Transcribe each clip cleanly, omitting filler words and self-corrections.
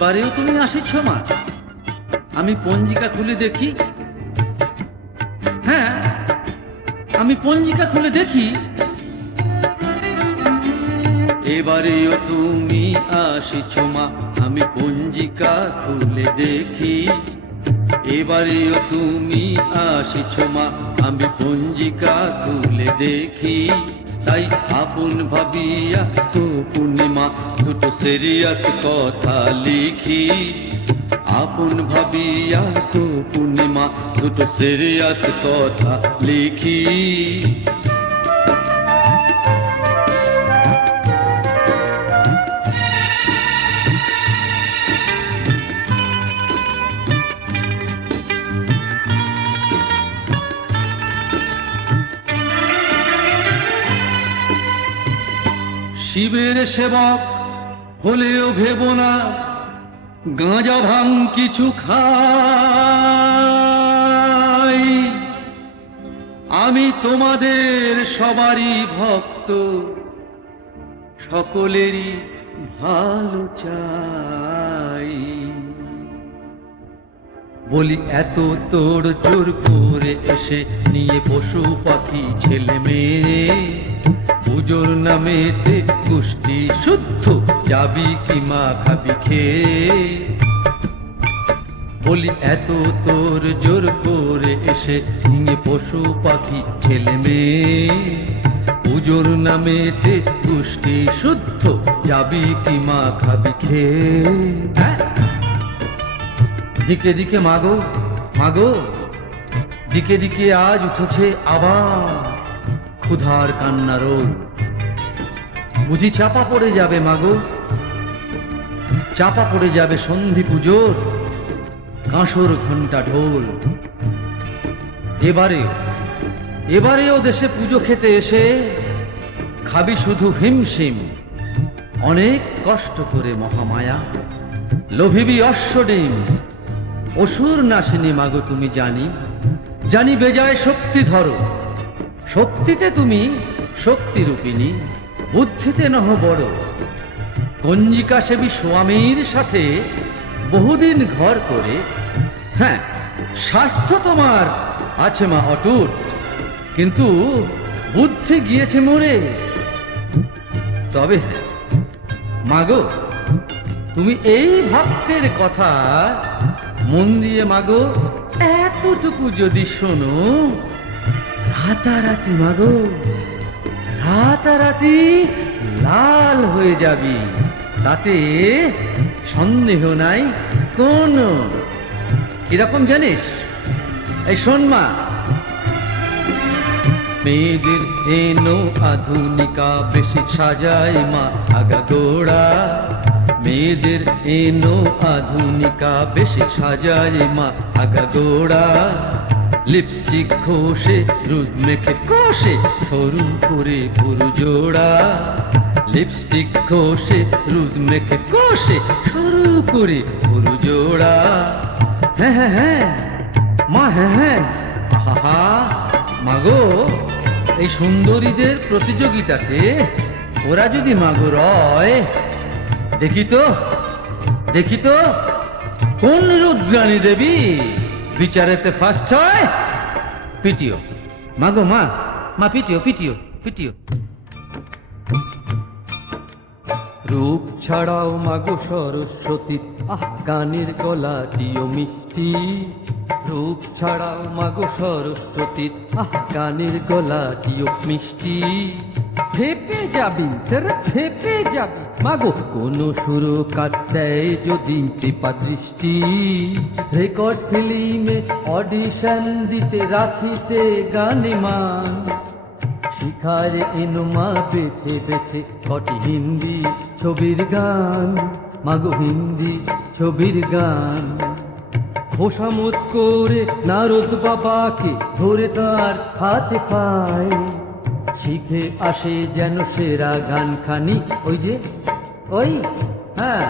এবারেও তুমি আসিছ মা? আমি পঞ্জিকা খুলে দেখি। হ্যাঁ, আমি পঞ্জিকা খুলে দেখি। এবারেও তুমি আসিছ মা, আমি পঞ্জিকা খুলে দেখি। এবারেও তুমি আসিছ মা, আমি পঞ্জিকা খুলে দেখি। তাই আপন ভাবিয়া তো পূর্ণিমা দুটো সিরিয়াস কথা লিখি। আপন ভাবিয়া তো পূর্ণিমা দুটো সিরিয়াস কথা লিখি। শিবের সেবক হলেও ভেব না গাঁজা ভাং কিছু খাই। আমি তোমাদের সবারই ভক্ত, সকলেরই ভালো চাই। বলি এত তোর জোর করে এসে নিয়ে পশু পাখি ছেলে মেয়ে পুজোর নামেতে কুষ্টি শুদ্ধ যাবি কি মা খাবি খেয়ে। বলি এত তোর জোর করে এসে নিয়ে পশু পাখি ছেলে মেয়ে পুজোর নামেতে কুষ্টি শুদ্ধ যাবি কি মা খাবি খেয়ে। দিকে দিকে মাগো মাগো, দিকে দিকে আজ উঠেছে আবার ক্ষুধার কান্না রোল। বুঝি চাপা পড়ে যাবে মাগো, চাপা পড়ে যাবে সন্ধি পুজোর কাঁসর ঘন্টা ঢোল। এবারেও দেশে পুজো খেতে এসে খাবি শুধু হিমশিম অনেক কষ্ট করে মহামায়া। লোভিবি অশ্বডিম অসুর নাশিনী মাগো তুমি জানি। জানি বেজায় শক্তি ধরো, শক্তিতে তুমি শক্তিরূপিণী, বুদ্ধিতে নহ বড়। পঞ্জিকা সেবী স্বামীর সাথে বহুদিন ঘর করে। হ্যাঁ, স্বাস্থ্য তোমার আছে মা অটুট, কিন্তু বুদ্ধি গিয়েছে মরে। তবে মাগো তুমি এই ভক্তের কথা মন দিয়ে মাগো এতটুকু যদি শোনো, রাতারাতি মাগো রাতারাতি লাল হয়ে যাবি, তাতে সন্দেহ নাই কোনো। কিরকম জানিস? এই শোন মা। মেয়েদের এনো আধুনিকা বেশি সাজায় মা আগা গোড়া। মেয়েদের এনো আধুনিকা বেশি সাজায় মা আগা গোড়া। লিপস্টিক ঘষে রুদ মেখে কষে সরু করে পুরু জোড়া। লিপস্টিক ঘষে রুদ মেখে কষে সরু করে পুরু জোড়া। হ্যাঁ হ্যাঁ হ্যাঁ মা, হ্যাঁ হ্যাঁ। আহা মাগো, এই সুন্দরীদের প্রতিযোগিতাতে ওরা যদি মাগো রয়, দেখি তো কোন রুদ্রাণী দেবী বিচারেতে ফার্স্ট হয়। পিটিও মাগো মা, মা পিটিও পিটিও পিটিও। রূপ ছাড়াও মাগো সরস্বতী, আহ গানের গলাটিও মিষ্টি। রূপ ছাড়াও মাগো সরস্বতী, আহ গানের গলাটিও মিষ্টি। ফেপে যাবি সেরা, ফেপে যাবি মাগো কোনো সুরকার দেয় যদি কৃপা দৃষ্টি। রেকর্ড ফিল্মে অডিশন দিতে রাখিতে গানে মান। শিখারে এনো মা বেছে বেছে কটি হিন্দি ছবির গান, মাগো হিন্দি ছবির গান। খোসামত করে নারদ বাবাকে ধরে তার হাতে পায়, শিখে আসে যেন সেরা গান খানি। ওই যে ওই, হ্যাঁ,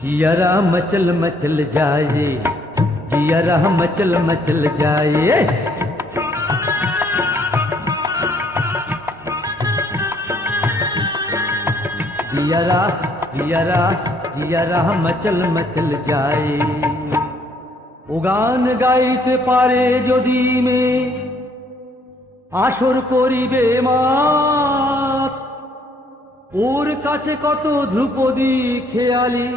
জিয়ারা মচল মচল যায়, জিয়ারা মচল মচল যায়। জিয়ারা জিয়ারা জিয়ারা মচল মচল যায়। ও গান গাইতে পারে যদি মেয়ে, আসর করিবে মাত, ওর কাছে কত ধ্রুপদী খেয়ালি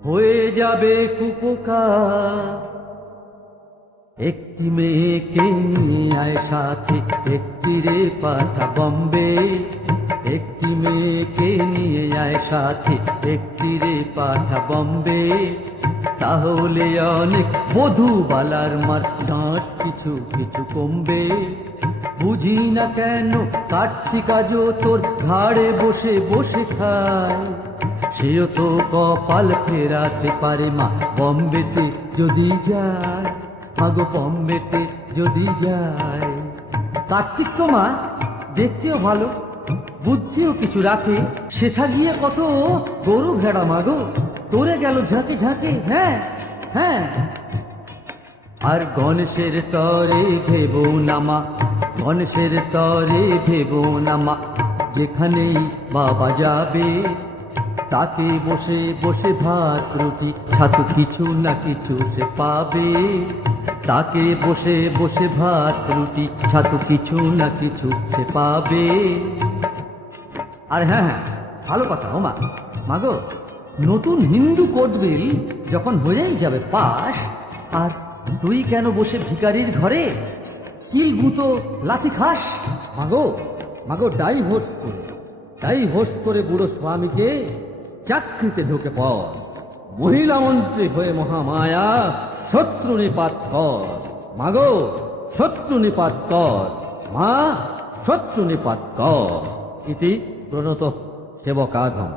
হয়ে যাবে কুপোকার। একটি মেয়েকে নিয়ে আয় সাথে, একটি রে পাঠা বম্বে। একটি মেয়েকে নিয়ে আয় সাথে, একটি রে পাঠা বম্বে। তাহলে অনেক মধুবালার মার দাঁত কিছু কিছু কমবে। বুঝি না কেন কার্তিক আজও তোর ঘাড়ে বসে বসে খায়। সেও তো কপাল ফেরাতে পারে মা, বম্বেতে যদি যায়। মাগো বম্বেতে যদি যায়। কার্তিক তো মা দেখতেও ভালো, বুদ্ধিও কিছু রাখে। সেথা গিয়ে কত গরু ভেড়া মাগো তোরে গেল ঝাঁকে ঝাঁকে। হ্যাঁ হ্যাঁ। আর গণেশের তরে ভেবো নামা, গণেশের তরে ভেবো নামা। যেখানেই বাবা যাবে তাকে বসে বসে ভাত রুটি ছাতু কিছু না কিছু সে পাবে। তাকে বসে বসে ভাত রুটি ছাতু কিছু না কিছু সে পাবে। আর হ্যাঁ হ্যাঁ, ভালো কথা ও মা। মাগো, নতুন হিন্দু কোড বিল যখন হয়েই যাবে পাস, আর তুই কেন বসে ভিখারির ঘরে কিল গুঁতো লাঠি খাস? মাগো মাগো, ডাইভোর্স করে বুড়ো স্বামীকে চাকরিতে ঢুকে পড়। মহিলা মন্ত্রী হয়ে মহামায়া শত্রু নিপাত কর। মাগো, শত্রু নিপাত কর। মা, শত্রু নিপাত কর। ইতি প্রণত সেবকাধম।